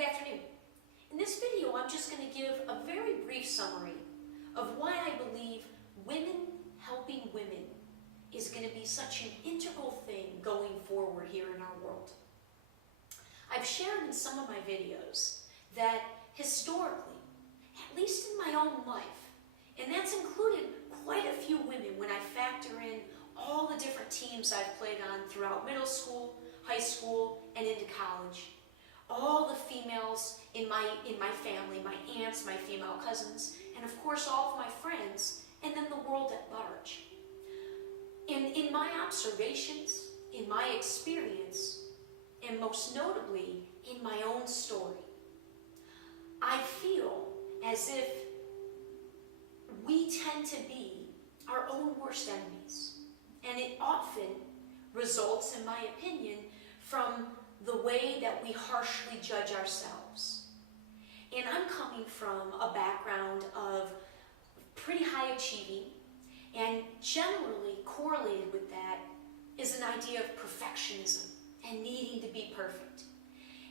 Good afternoon. In this video, I'm just going to give a very brief summary of why I believe women helping women is going to be such an integral thing going forward here in our world. I've shared in some of my videos that historically, at least in my own life, and that's included quite a few women when I factor in all the different teams I've played on throughout middle school, high school, and into college. All the females in my family, my aunts, my female cousins, and of course all of my friends, and then the world at large. In my observations, in my experience, and most notably in my own story, I feel as if we tend to be our own worst enemies. And it often results, in my opinion, from the way that we harshly judge ourselves. And I'm coming from a background of pretty high achieving, and generally correlated with that is an idea of perfectionism and needing to be perfect.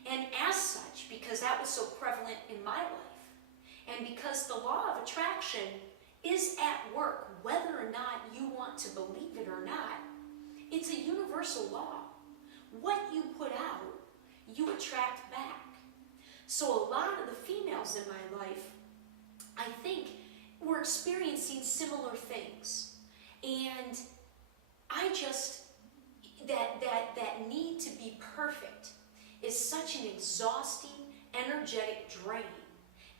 And as such, because that was so prevalent in my life, and because the law of attraction is at work, whether or not you want to believe it or not, it's a universal law. What you put out, you attract back. So a lot of the females in my life, I think, were experiencing similar things. And I just, that need to be perfect is such an exhausting, energetic drain.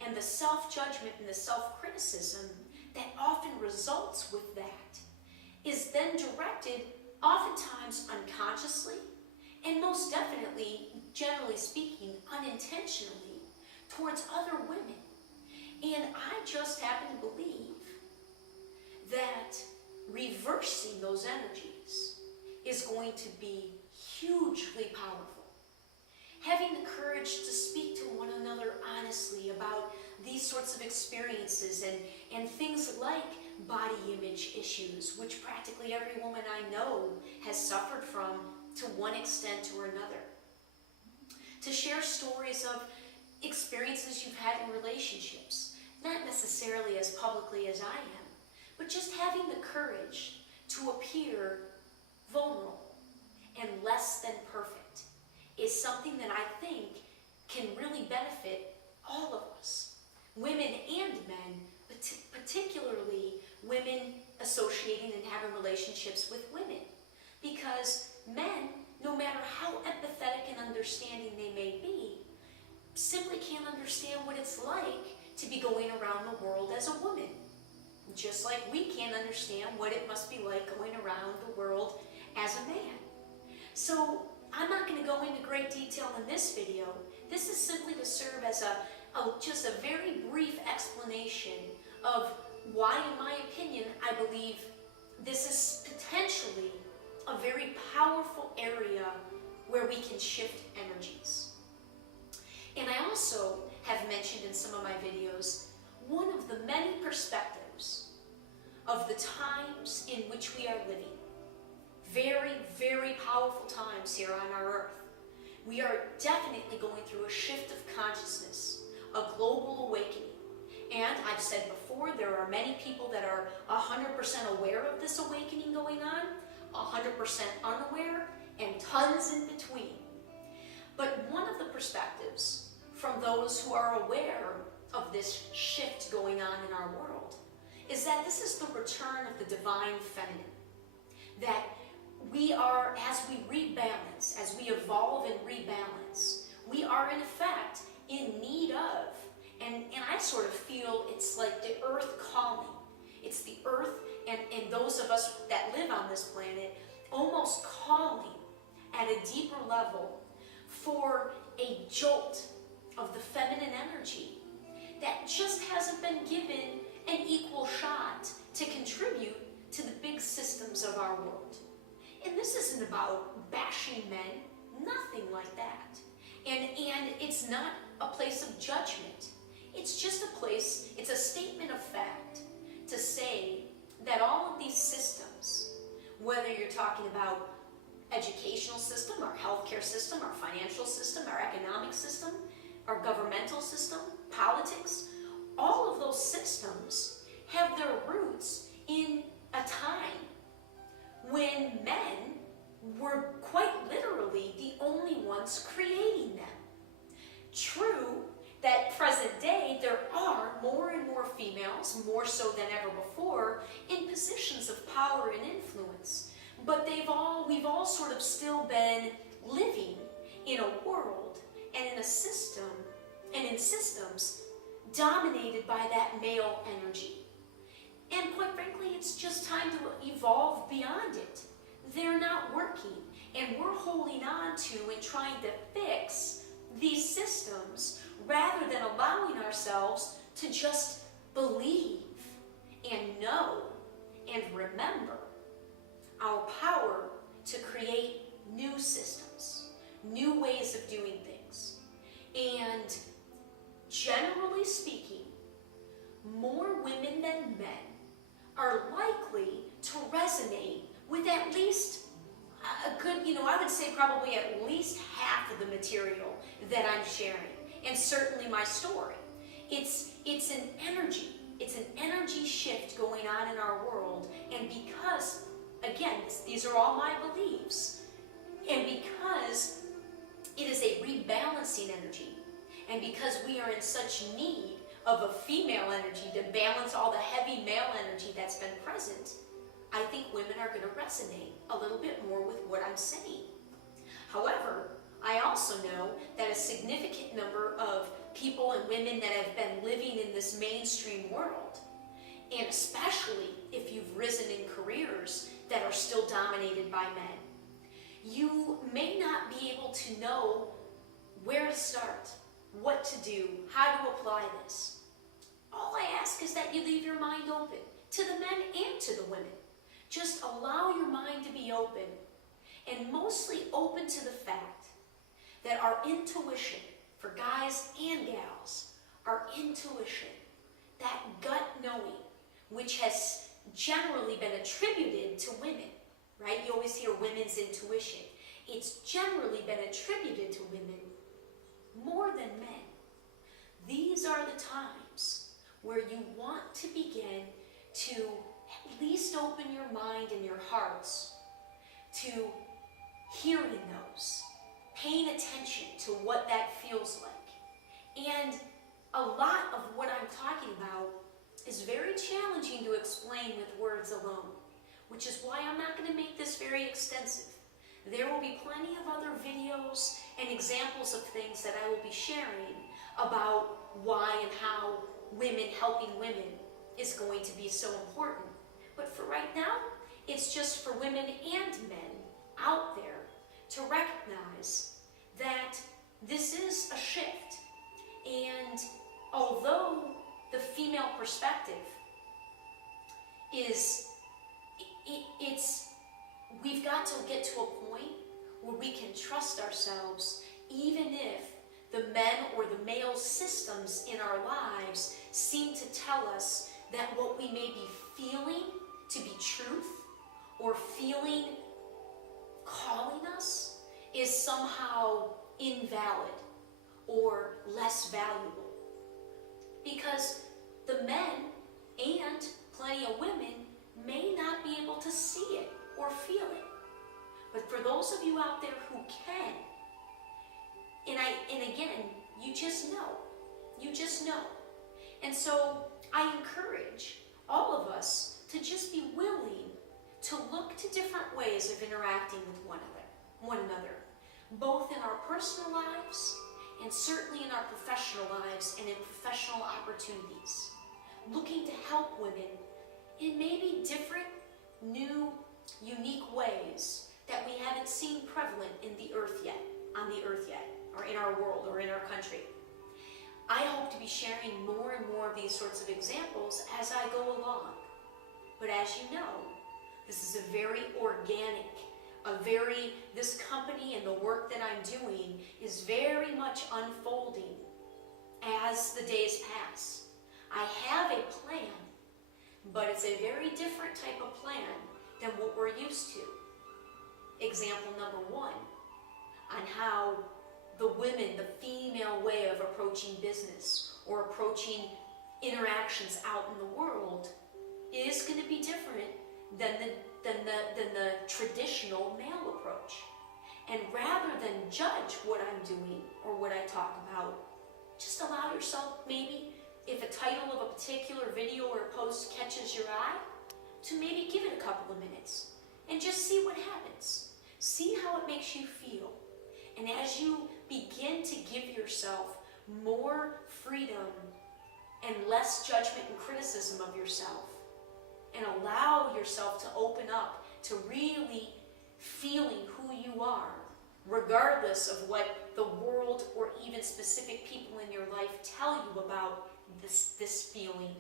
And the self-judgment and the self-criticism that often results with that is then directed, oftentimes unconsciously, and most definitely, generally speaking, unintentionally, towards other women. And I just happen to believe that reversing those energies is going to be hugely powerful. Having the courage to speak to one another honestly about these sorts of experiences and things like body image issues, which practically every woman I know has suffered from to one extent or another. To share stories of experiences you've had in relationships, not necessarily as publicly as I am, but just having the courage to appear vulnerable and less than perfect is something that I think can really benefit all of us, women and men, but particularly women associating and having relationships with women. Because men, no matter how empathetic and understanding they may be, simply can't understand what it's like to be going around the world as a woman. Just like we can't understand what it must be like going around the world as a man. So I'm not going to go into great detail in this video. This is simply to serve as just a very brief explanation of why, in my opinion, I believe this is potentially a very powerful area where we can shift energies. And I also have mentioned in some of my videos one of the many perspectives of the times in which we are living. Very, very powerful times here on our earth. We are definitely going through a shift of consciousness, a global awakening. And I've said before, there are many people that are 100% aware of this awakening going on, 100% unaware, and tons in between. But one of the perspectives from those who are aware of this shift going on in our world is that this is the return of the divine feminine. That we are, as we rebalance, as we evolve and rebalance, we are in effect in need of, and I sort of feel it's like the earth calling. It's the earth and those of us that live on this planet almost calling at a deeper level for a jolt of the feminine energy that just hasn't been given an equal shot to contribute to the big systems of our world. And this isn't about bashing men, nothing like that. And it's not a place of judgment. It's just a place, it's a statement of fact to say that all of these systems, whether you're talking about educational system, our healthcare system, our financial system, our economic system, our governmental system, politics, all of those systems have their roots in a time when men were quite literally the only ones creating them. True that present day there are more and more females, more so than ever before, in positions of power and influence. But we've all sort of still been living in a world and in a system and in systems dominated by that male energy. And quite frankly, it's just time to evolve beyond it. They're not working, and we're holding on to and trying to fix these systems rather than allowing ourselves to just believe and know and remember our power to create new systems, new ways of doing things. And generally speaking, more women than men are likely to resonate with at least a good, I would say probably at least half of the material that I'm sharing, and certainly my story. It's an energy shift going on in our world, and because, again, these are all my beliefs, and because it is a rebalancing energy, and because we are in such need of a female energy to balance all the heavy male energy that's been present, I think women are going to resonate a little bit more with what I'm saying. However, I also know that a significant number of people and women that have been living in this mainstream world, and especially if you've risen in careers that are still dominated by men, you may not be able to know where to start, what to do, how to apply this. All I ask is that you leave your mind open to the men and to the women. Just allow your mind to be open, and mostly open to the fact that our intuition, for guys and gals, our intuition, that gut knowing, which has generally been attributed to women, right? You always hear women's intuition. It's generally been attributed to women more than men. These are the times where you want to begin to at least open your mind and your hearts to hearing those, paying attention to what that feels like. And a lot of what I'm talking about is very challenging to explain with words alone, which is why I'm not going to make this very extensive. There will be plenty of other videos and examples of things that I will be sharing about why and how women helping women is going to be so important. But for right now, it's just for women and men out there to recognize that this is a shift. And although the female perspective is, we've got to get to a point where we can trust ourselves, even if the men or the male systems in our lives seem to tell us that what we may be feeling to be truth or feeling calling us is somehow invalid or less valuable. Because the men and plenty of women may not be able to see it or feel it. But for those of you out there who can, and again, you just know. And so I encourage all of us to just be willing to look to different ways of interacting with one another, both in our personal lives and certainly in our professional lives and in professional opportunities, looking to help women in maybe different, new, unique ways that we haven't seen prevalent on the earth yet, or in our world, or in our country. I hope to be sharing more and more of these sorts of examples as I go along. But as you know, this is a very organic, this company and the work that I'm doing is very much unfolding as the days pass. I have a plan, but it's a very different type of plan than what we're used to. Example number one on how the women, the female way of approaching business or approaching interactions out in the world is going to be different than the traditional male approach. And rather than judge what I'm doing or what I talk about, just allow yourself, maybe if a title of a particular video or post catches your eye, to maybe give it a couple of minutes and just see what happens. See how it makes you feel. And as you begin to give yourself more freedom and less judgment and criticism of yourself, and allow yourself to open up to really feeling who you are, regardless of what the world or even specific people in your life tell you about this feeling,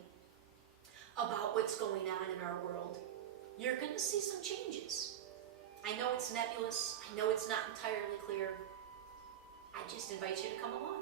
about what's going on in our world, you're going to see some changes. I know it's nebulous. I know it's not entirely clear. I just invite you to come along.